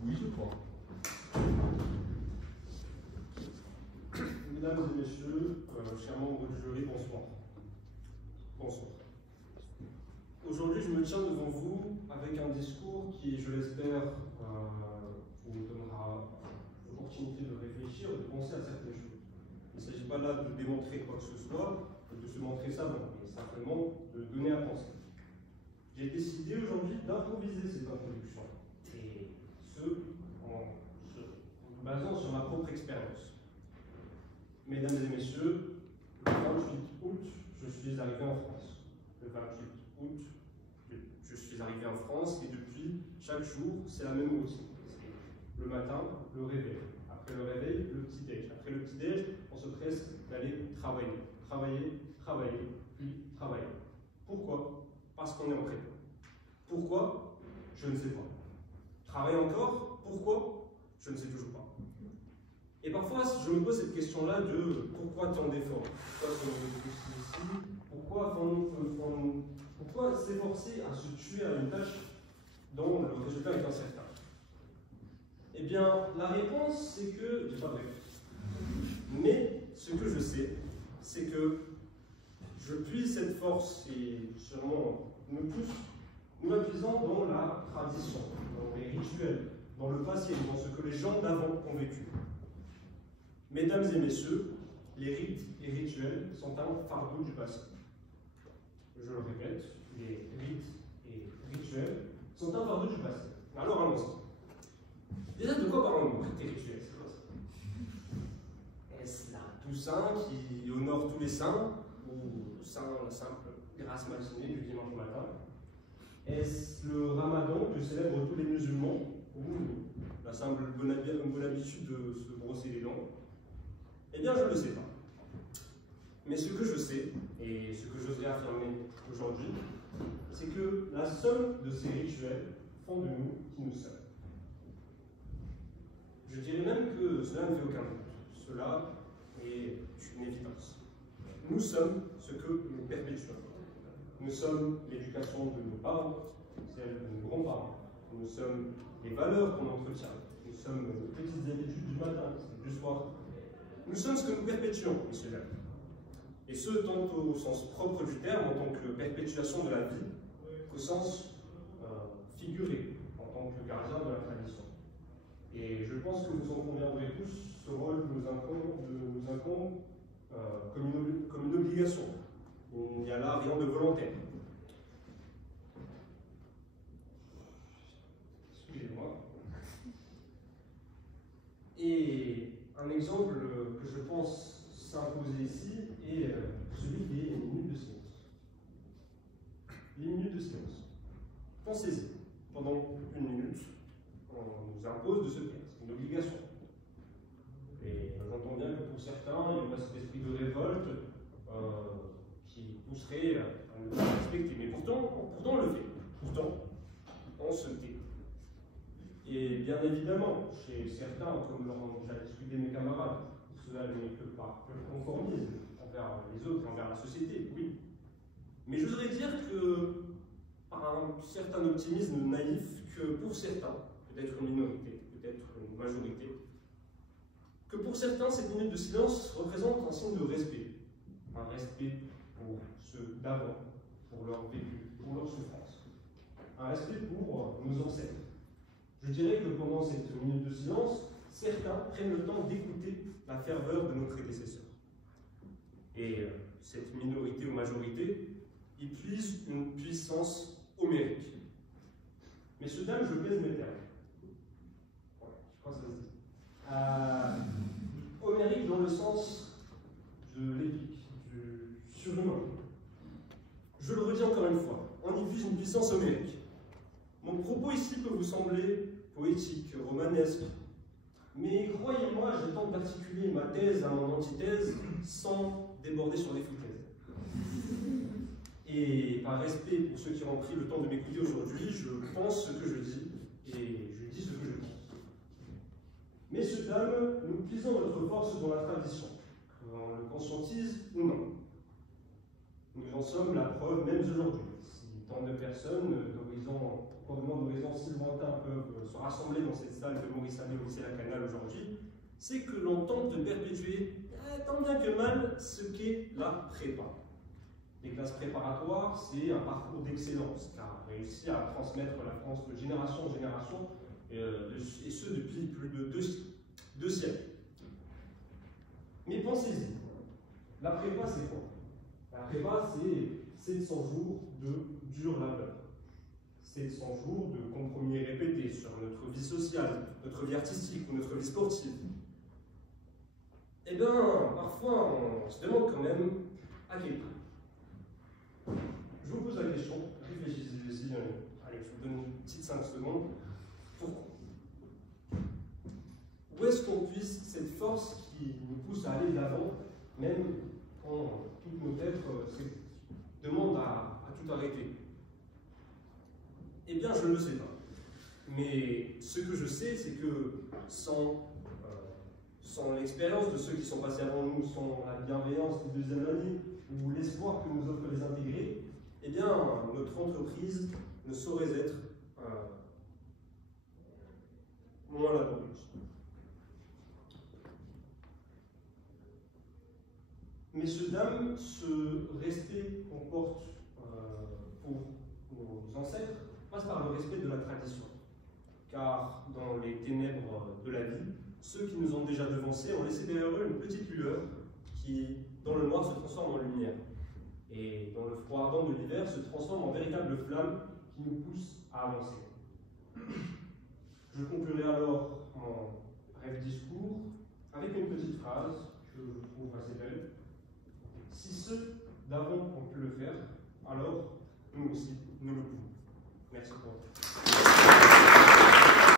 Oui, je crois. Mesdames et messieurs, chers membres du jury, bonsoir. Bonsoir. Aujourd'hui, je me tiens devant vous avec un discours qui, je l'espère, vous donnera l'opportunité de réfléchir, de penser à certaines choses. Il ne s'agit pas là de démontrer quoi que ce soit, de se montrer savant, mais simplement de donner à penser. J'ai décidé aujourd'hui d'improviser cette introduction, et ce, en me basant sur ma propre expérience. Mesdames et messieurs, le 28 août, je suis arrivé en France. Le 28 août, je suis arrivé en France, et depuis, chaque jour, c'est la même routine. Le matin, le réveil. Après le réveil, le petit-déj. Après le petit-déj, on se presse d'aller travailler. Travailler, puis travailler. Pourquoi? Parce qu'on est en prépa. Pourquoi? Je ne sais pas. Travailler encore? Pourquoi? Je ne sais toujours pas. Et parfois, je me pose cette question-là de pourquoi tant d'efforts? Pourquoi ici? Pourquoi s'efforcer à se tuer à une tâche dont le résultat est incertain? Eh bien, la réponse, c'est que j'ai pas de réponse. Mais ce que je sais, c'est que je puise cette force et sûrement nous la puisons dans la tradition, dans les rituels, dans le passé, dans ce que les gens d'avant ont vécu. Mesdames et messieurs, les rites et rituels sont un fardeau du passé. Je le répète, les rites et rituels sont un fardeau du passé. Alors allons-y. Déjà, de quoi parlons-nous, rites et rituels? C'est quoi ça? Est-ce la Toussaint qui honore tous les saints, ou la simple grâce matinée du dimanche matin? Est-ce le ramadan que célèbrent tous les musulmans, ou la simple bonne habitude de se brosser les dents? Eh bien, je ne le sais pas. Mais ce que je sais, et ce que j'oserais affirmer aujourd'hui, c'est que la somme de ces rituels font de nous qui nous sommes. Je dirais même que cela ne fait aucun doute. Cela est une évidence. Nous sommes ce que nous perpétuons. Nous sommes l'éducation de nos parents, celle de nos grands-parents. Nous sommes les valeurs qu'on entretient. Nous sommes nos petites habitudes du matin, du soir. Nous sommes ce que nous perpétuons, messieurs dames. Et ce, tant au sens propre du terme, en tant que perpétuation de la vie, qu'au sens figuré, en tant que gardien de la tradition. Et je pense que vous en conviendrez tous, ce rôle nous incombe comme une obligation. Il n'y a là rien de volontaire. Excusez-moi. Et un exemple que je pense s'imposer ici est celui des minutes de silence. Les minutes de silence. Pensez-y. Pendant une minute, on nous impose de se taire. C'est une obligation. Et j'entends bien que pour certains, il y a cet esprit de révolte qui pousserait à ne pas respecter. Mais pourtant, on le fait. Pourtant, on se tait. Et bien évidemment, chez certains, comme l'ont déjà discuté mes camarades, cela n'est que par conformisme envers les autres, envers la société, oui. Mais j'oserais dire que, par un certain optimisme naïf, que pour certains, peut-être une minorité, peut-être une majorité, que pour certains, cette minute de silence représente un signe de respect. Un respect pour ceux d'avant, pour leur vécu, pour leur souffrance. Un respect pour nos ancêtres. Je dirais que pendant cette minute de silence, certains prennent le temps d'écouter la ferveur de nos prédécesseurs. Et cette minorité ou majorité, ils puisent une puissance homérique. Messieurs, dames, je pèse mes termes. Ouais, je crois que ça se dit. Homérique dans le sens de l'épique, du surhumain. Je le redis encore une fois, on y puise une puissance homérique. Mon propos ici peut vous sembler poétique, romanesque, mais croyez-moi, je tente d'articuler ma thèse à mon antithèse sans déborder sur les foutaises. Et par respect pour ceux qui ont pris le temps de m'écouter aujourd'hui, je pense ce que je dis et je dis ce que je dis. Messieurs, dames, nous puisons notre force dans la tradition, qu'on le conscientise ou non. Nous en sommes la preuve même aujourd'hui. Si tant de personnes probablement d'horizons si lointains peuvent se rassembler dans cette salle de Maurice Abbé au lycée Lacanal aujourd'hui, c'est que l'on tente de perpétuer, tant bien que mal, ce qu'est la prépa. Les classes préparatoires, c'est un parcours d'excellence, car réussi à transmettre la France de génération en génération, et ce depuis plus de deux siècles. Mais pensez-y, la prépa c'est quoi? La prépa c'est 700 jours de dur labeur. 700 jours de compromis répétés sur notre vie sociale, notre vie artistique ou notre vie sportive. Eh bien, parfois on se demande quand même à quel prix. Je vous pose la question, réfléchissez-y, allez, je vous donne une petite 5 secondes. Pourquoi? Où est-ce qu'on puise cette force qui nous pousse à aller de l'avant, même quand toutes nos têtes demandent à tout arrêter? Eh bien, je ne le sais pas. Mais ce que je sais, c'est que sans l'expérience de ceux qui sont passés avant nous, sans la bienveillance des deuxième années, ou l'espoir que nous offrent les intégrés, eh bien, notre entreprise ne saurait être moins laborieuse. Messieurs, dames, ce respect qu'on porte pour nos ancêtres passe par le respect de la tradition. Car dans les ténèbres de la vie, ceux qui nous ont déjà devancés ont laissé derrière eux une petite lueur qui, dans le noir, se transforme en lumière. Et dans le froid ardent de l'hiver, se transforme en véritable flamme qui nous pousse à avancer. Je conclurai alors mon bref discours avec une petite phrase que je trouve assez belle. Si ceux d'avant ont pu le faire, alors nous aussi, nous le pouvons. Merci pour votre attention.